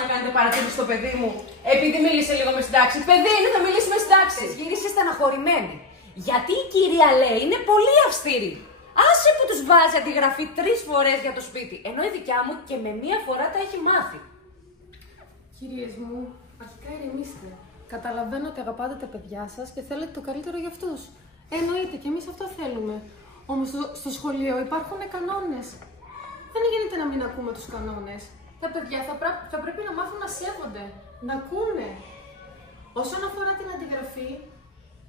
να κάνετε παρατήρηση στο παιδί μου επειδή μίλησε λίγο με συντάξη? Παιδί είναι, θα μιλήσει με συντάξη. Γύρισε στεναχωρημένη. Γιατί η κυρία λέει είναι πολύ αυστηρή. Άσε που τους βάζει αντιγραφή 3 φορές για το σπίτι, ενώ η δικιά μου και με 1 φορά τα έχει μάθει. Κυρίες μου, αρχικά ηρεμήστε. Καταλαβαίνω ότι αγαπάτε τα παιδιά σας και θέλετε το καλύτερο για αυτούς. Εννοείται και εμείς αυτό θέλουμε. Όμως στο σχολείο υπάρχουν κανόνες. Δεν γίνεται να μην ακούμε τους κανόνες. Τα παιδιά θα πρέπει να μάθουν να σέβονται, να ακούνε. Όσον αφορά την αντιγραφή,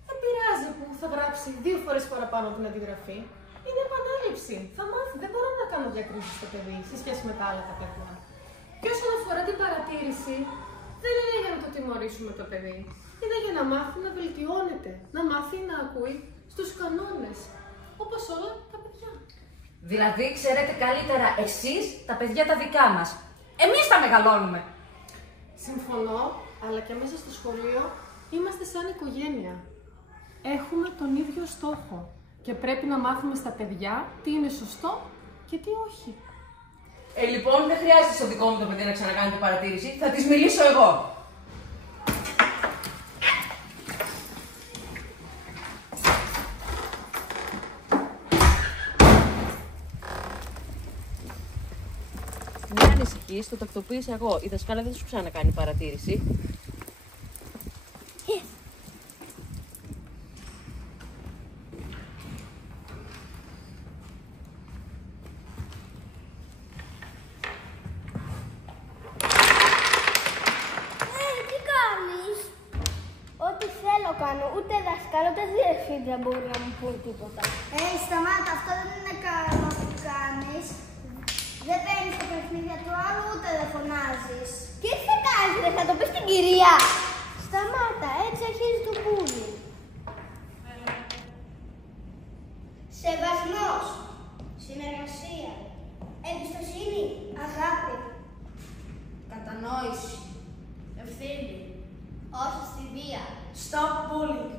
δεν πειράζει που θα γράψει 2 φορές παραπάνω την αντιγραφή. Είναι επανάληψη. Θα μάθει. Δεν μπορώ να κάνω διακρίσεις στο παιδί σε σχέση με τα άλλα τα παιδιά. Και όσον αφορά την παρατήρηση, δεν είναι για να το τιμωρήσουμε το παιδί. Είναι για να μάθει να βελτιώνεται, να μάθει να ακούει στους κανόνες, όπως όλα τα παιδιά. Δηλαδή, ξέρετε καλύτερα εσείς τα παιδιά τα δικά μας. Εμείς τα μεγαλώνουμε. Συμφωνώ, αλλά και μέσα στο σχολείο είμαστε σαν οικογένεια. Έχουμε τον ίδιο στόχο και πρέπει να μάθουμε στα παιδιά τι είναι σωστό και τι όχι. Λοιπόν, δεν χρειάζεται στο δικό μου το παιδί να ξανακάνει την παρατήρηση. Θα της μιλήσω εγώ. Μην ανησυχείς, το τακτοποίησα εγώ. Η δασκάλα δεν σου ξανακάνει παρατήρηση. Τι κάνεις? Ό,τι θέλω κάνω. Ούτε δασκάλα, ούτε διευθύντρια μπορεί να μου πούν τίποτα. Σταμάτα, αυτό δεν είναι καλό που κάνεις. Δεν παίρνεις τα παιχνίδια του άλλου, ούτε δεν φωνάζεις. Και τι θα κάνεις, δεν θα το πεις στην κυρία? Σταμάτα, έτσι αρχίζει το bullying. Σεβασμός, συνεργασία, εμπιστοσύνη, αγάπη, κατανόηση, ευθύνη, όχι στη βία. Stop bullying.